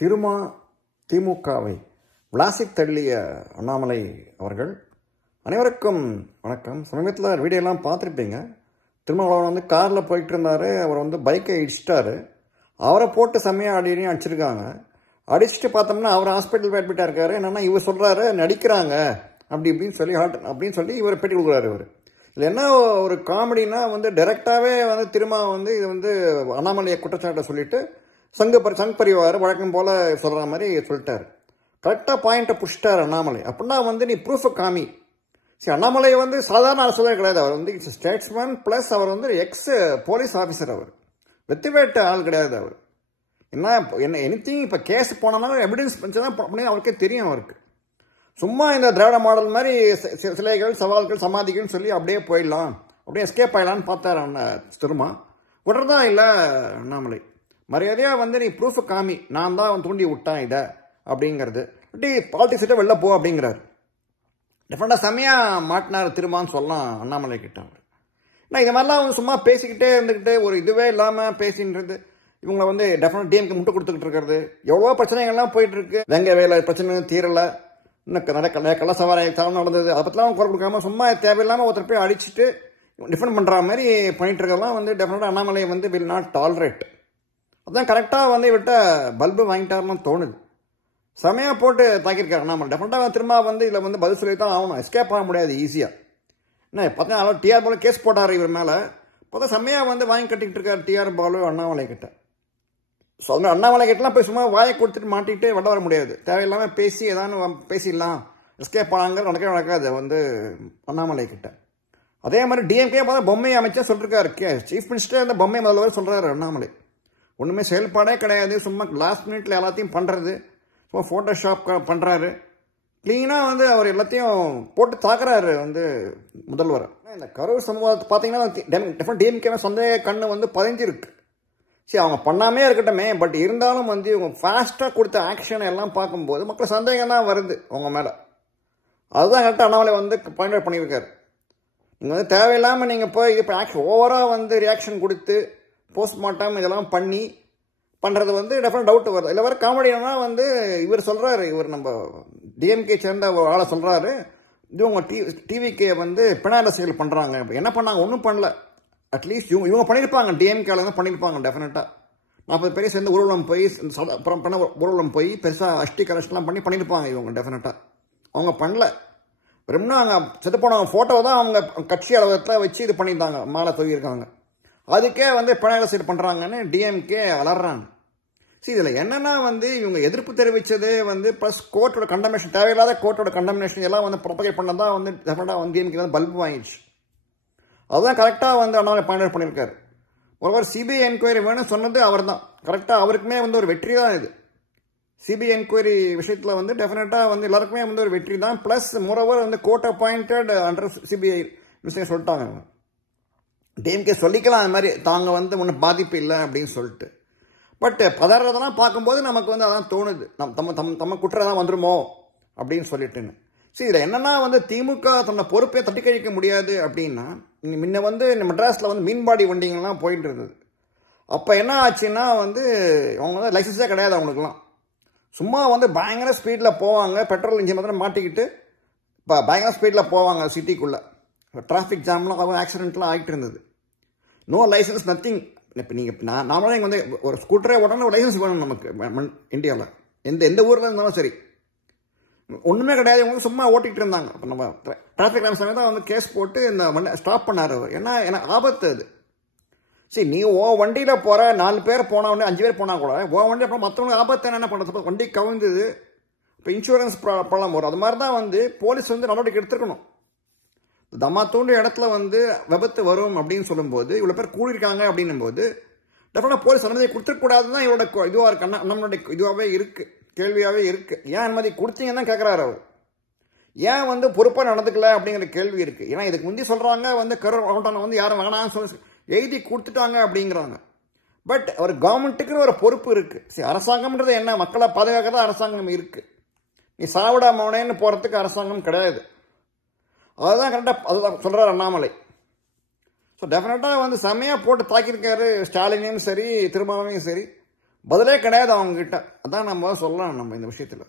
திருமா திமுகவை விளாசித் தள்ளிய அண்ணாமலை அவர்கள். அனைவருக்கும் வணக்கம். சமீபத்தில் வீடியோலாம் பார்த்துருப்பீங்க. திருமாவளவன் வந்து காரில் போயிட்டு இருந்தார். அவர் வந்து பைக்கை இடிச்சிட்டாரு. அவரை போட்டு செம்மையாக அடியும் அடிச்சிருக்காங்க. அடிச்சுட்டு பார்த்தோம்னா அவர் ஹாஸ்பிட்டல் அட்மிட்டாக இருக்காரு. என்னென்னா இவர் சொல்கிறாரு நடிக்கிறாங்க அப்படி அப்படின்னு சொல்லி இவர் பேட்டி கொடுக்குறாரு. இவர் இதில் என்ன ஒரு காமெடினா வந்து டைரெக்டாகவே வந்து திருமா வந்து இது வந்து அண்ணாமலையை குற்றச்சாட்டை சொல்லிட்டு சங் பரிவார் வழக்கம் போல் சொல்கிற மாதிரி சொல்லிட்டார். கரெக்டாக பாயிண்ட்டை புஷ்டார் அண்ணாமலை. அப்படின்னா வந்து நீ ப்ரூஃபை காமி. சரி, அண்ணாமலை வந்து சாதாரண அரசுவே கிடையாது. அவர் வந்து ஸ்டேட்ஸ்மேன் ப்ளஸ் அவர் வந்து எக்ஸ் போலீஸ் ஆஃபீஸர். அவர் வெற்றிவேட்ட ஆள் கிடையாது. அவர் என்ன எனிதிங் இப்போ கேஸ் போனாலும் எவிடன்ஸ் வச்சு தான் அப்படின்னு அவருக்கே தெரியும். அவருக்கு சும்மா இந்த திராவிட மாடல் மாதிரி சிலைகள் சவால்கள் சமாதிகள்னு சொல்லி அப்படியே போயிடலாம், அப்படியே எஸ்கேப் ஆயிடலான்னு பார்த்தார் திருமா. விடுறதா இல்லை அண்ணாமலை. மரியாதையாக வந்து நீ ப்ரூஃபை காமி, நான் தான் தூண்டி விட்டேன் இதை அப்படிங்கிறது. அப்படி பாலிடிக்ஸ்கிட்ட வெளில போ அப்படிங்கிறாரு. டெஃபினட்டாக செம்மையாக மாட்டினார் திருமான்னு சொல்லலாம் அண்ணாமலை கிட்ட. அவர் ஏன்னா இது மாதிரிலாம் வந்து சும்மா பேசிக்கிட்டே இருந்துக்கிட்டு ஒரு இதுவே இல்லாமல் பேசின்றது இவங்களை வந்து டெஃபினட் டிஎம்கே முட்டை கொடுத்துக்கிட்டு இருக்கிறது. எவ்வளோ பிரச்சனைகள்லாம் போயிட்டு இருக்கு. வெங்க வேலை பிரச்சனை தீரலை, இன்னும் நிறைய கள்ள சவாரி நடந்தது. அதை பற்றிலாம் குரல் கொடுக்காம சும்மா தேவையில்லாமல் ஒருத்தர் போய் அடிச்சுட்டு டிஃபெண்ட் பண்ணுற மாதிரி பண்ணிட்டு இருக்கிறதெல்லாம் வந்து டெஃபினட்டாக அண்ணாமலை வந்து வில் நாட் டாலரேட். அதான் கரெக்டாக வந்து இவர்கிட்ட பல்பு வாங்கிட்டாருன்னு தோணுது. செமையாக போட்டு தாக்கியிருக்காரு அண்ணாமலை. டெஃபினட்டாக திரும்ப வந்து இதில் வந்து பதில் சொல்லி தான் ஆகணும். எஸ்கேப் ஆக முடியாது ஈஸியாக. என்ன பார்த்தீங்கன்னா டிஆர் பாலு கேஸ் போட்டார் இவர் மேலே. பார்த்தா செம்மையாக வந்து வாங்கி கட்டிக்கிட்டு இருக்காரு டிஆர் பாலு அண்ணாமலை கிட்ட. ஸோ அது அண்ணாமலை கிட்டலாம் போய் சும்மா வாயை கொடுத்துட்டு மாட்டிக்கிட்டு வெளில வர முடியாது. தேவையில்லாமல் பேசி ஏதாவது பேசிடலாம், எஸ்கேப் ஆனாங்கிறது நடக்காது வந்து அண்ணாமலை கிட்ட. அதே மாதிரி டிஎம்கே பார்த்தா பொம்மை அமைச்சா சொல்லிருக்காரு. சீஃப் மினிஸ்டர் அந்த பொம்மை முதல்வர் சொல்கிறாரு அண்ணாமலை. ஒன்றுமே செயல்பாடே கிடையாது. சும்மா லாஸ்ட் மினிட்ல எல்லாத்தையும் பண்ணுறது, சும்மா ஃபோட்டோஷாப் பண்ணுறாரு. க்ளீனாக வந்து அவர் எல்லாத்தையும் போட்டு தாக்குறாரு வந்து முதல்வர். இந்த கரூர் சம்பவத்தை பார்த்தீங்கன்னா டிஎம்கே சொந்த கண்ணு வந்து பதிஞ்சிருக்கு. சரி, அவங்க பண்ணாமே இருக்கட்டுமே, பட் இருந்தாலும் வந்து இவங்க ஃபாஸ்ட்டாக கொடுத்த ஆக்ஷன் எல்லாம் பார்க்கும்போது மக்கள் சந்தேகம் தான் வருது அவங்க மேலே. அதுதான் கரெக்டாக அண்ணாமலை வந்து பாயிண்ட் அவுட் பண்ணியிருக்காரு. நீங்கள் வந்து தேவையில்லாமல் நீங்கள் போய் இப்போ ஆக்ஷன் ஓவராக வந்து ரியாக்ஷன் கொடுத்து போஸ்ட்மார்ட்டம் இதெல்லாம் பண்ணுறது வந்து டெஃபினட் டவுட் வருது. இல்லை வர காமெடினா வந்து இவர் சொல்கிறாரு, இவர் நம்ம டிஎம்கே சேர்ந்த ஒரு ஆளை சொல்கிறாரு, இவங்க டிவிக்கே வந்து பிணை அரசியல் பண்ணுறாங்க. என்ன பண்ணாங்க? ஒன்றும் பண்ணல. அட்லீஸ்ட் இவங்க பண்ணியிருப்பாங்க, டிஎம்கேல தான் பண்ணியிருப்பாங்க டெஃபினட்டாக. 40 பேரையும் சேர்ந்து ஊர்வலம் போய் அப்புறம் ஊர்வலம் போய் பெருசாக அஷ்டி கலெக்ஷன்லாம் பண்ணியிருப்பாங்க இவங்க டெஃபினட்டாக. அவங்க பண்ணல. வெறும்னா அங்கே செத்து போனவங்க ஃபோட்டோ தான் அவங்க கட்சி அலுவலகத்தில் வச்சு இது பண்ணியிருந்தாங்க, மாலை தூக்கியிருக்காங்க. அதுக்கே வந்து பிணை அரசியல் பண்ணுறாங்கன்னு டிஎம்கே அலறாங்க. சரி, இதில் என்னென்னா வந்து இவங்க எதிர்ப்பு தெரிவித்தது வந்து ப்ளஸ் கோர்ட்டோட கண்டமினேஷன், தேவையில்லாத கோர்ட்டோட கண்டமினேஷன் எல்லாம் வந்து ப்ரொபகேட் பண்ணதான் வந்து டெஃபினட்டாக வந்து டிஎம்கே வந்து பல்பு வாங்கிடுச்சு. அதுதான் கரெக்டாக வந்து அண்ணாமலை பாயிண்ட் அவுட் பண்ணியிருக்காரு. ஒருவர் சிபிஐ என்கொயரி வேணும்னு சொன்னது அவர் தான். கரெக்டாக அவருக்குமே வந்து ஒரு வெற்றி தான் இது. சிபிஐ என்கொயரி விஷயத்தில் வந்து டெஃபினட்டாக வந்து எல்லாருக்குமே வந்து ஒரு வெற்றி தான். ப்ளஸ் மோரோவர் வந்து கோர்ட் அப்பாயிண்டட் அண்டர் சிபிஐ விஷயம் சொல்லிட்டாங்க. டிஎம்கே சொல்லிக்கலாம் அது மாதிரி தாங்க வந்து ஒன்றும் பாதிப்பு இல்லை அப்படின்னு சொல்லிட்டு. பட் பதறதெல்லாம் பார்க்கும்போது நமக்கு வந்து அதான் தோணுது, நம்ம குற்றம் தான் வந்துருமோ அப்படின்னு சொல்லிட்டுன்னு. சரி, இதில் என்னென்னா வந்து திமுக தன்னை பொறுப்பே தட்டி கழிக்க முடியாது அப்படின்னா, முன்ன வந்து மெட்ராஸில் வந்து மீன்பாடி வண்டிங்கெல்லாம் போயிட்டு இருந்தது. அப்போ என்ன ஆச்சுன்னா வந்து அவங்க வந்து லைசன்ஸே கிடையாது அவங்களுக்குலாம். சும்மா வந்து பயங்கர ஸ்பீடில் போவாங்க, பெட்ரோல் இன்ஜின் மாத்திரம் மாட்டிக்கிட்டு பயங்கர ஸ்பீடில் போவாங்க சிட்டிக்குள்ளே. டிராஃபிக் ஜாம்லாம் ஆகும், ஆக்சிடென்ட்லாம் ஆகிட்டு இருந்தது. No licence, nothing. இப்போ நீங்கள் நாமளே இங்கே வந்து ஒரு ஸ்கூட்டரே உடனே ஒரு லைசன்ஸ் வேணும் நமக்கு இந்தியாவில். எந்த ஊரில் இருந்தாலும் சரி, ஒன்றுமே கிடையாது. இவங்க சும்மா ஓட்டிகிட்டு இருந்தாங்க. இப்போ நம்ம டிராஃபிக் லைன்ஸ் தான் வந்து கேஸ் போட்டு இந்த ஸ்டாப் பண்ணார் அவர். ஏன்னா ஆபத்து அது. சரி, நீ வண்டியில் போகிற 4 பேர் போனால் உடனே 5 பேர் போனால் கூட வண்டி அப்புறம் மற்றவங்க ஆபத்து என்ன பண்ணுறது? வண்டி கவிழ்ந்தது, இப்போ இன்சூரன்ஸ் ப்ராப்ளம் வரும். அது மாதிரி தான் வந்து போலீஸ் வந்து நடவடிக்கை எடுத்துக்கணும். தம்மா தூண்டிய இடத்துல வந்து விபத்து வரும் அப்படின்னு சொல்லும்போது இவ்வளோ பேர் கூடியிருக்காங்க அப்படின்னும் போது டெஃபினட்டாக போலீஸ் அனுமதியை கொடுத்துக்கூடாது தான் இவரோட இதுவாக இருக்கு. நம்மளுடைய இதுவாகவே இருக்குது, கேள்வியாகவே இருக்குது. ஏன் அனுமதி கொடுத்தீங்கன்னு தான் கேட்குறாரு அவர். ஏன் வந்து பொறுப்பாக நடந்துக்கல அப்படிங்கிற கேள்வி இருக்குது. ஏன்னா இதுக்கு முந்தி சொல்கிறாங்க வந்து கரூர் மாவட்டம் வந்து யாரும் வேணாம்னு சொல்லி எழுதி கொடுத்துட்டாங்க அப்படிங்கிறாங்க. பட் அவர் கவர்மெண்ட்டுக்குன்னு ஒரு பொறுப்பு இருக்குது. சரி, அரசாங்கம்ன்றது என்ன? மக்களை பாதுகாக்க தான் அரசாங்கம் இருக்குது. நீ சாவிடா மௌனேன்னு போகிறதுக்கு அரசாங்கம் கிடையாது. அதுதான் கரெக்டாக அதுதான் சொல்கிறார் அண்ணாமலை. ஸோ டெஃபினட்டாக வந்து செம்மையாக போட்டு தாக்கியிருக்காரு ஸ்டாலினையும் சரி திருமாவையும் சரி. பதிலே கிடையாது அவங்ககிட்ட. அதான் நம்ம சொல்லலாம் நம்ம இந்த விஷயத்தில்.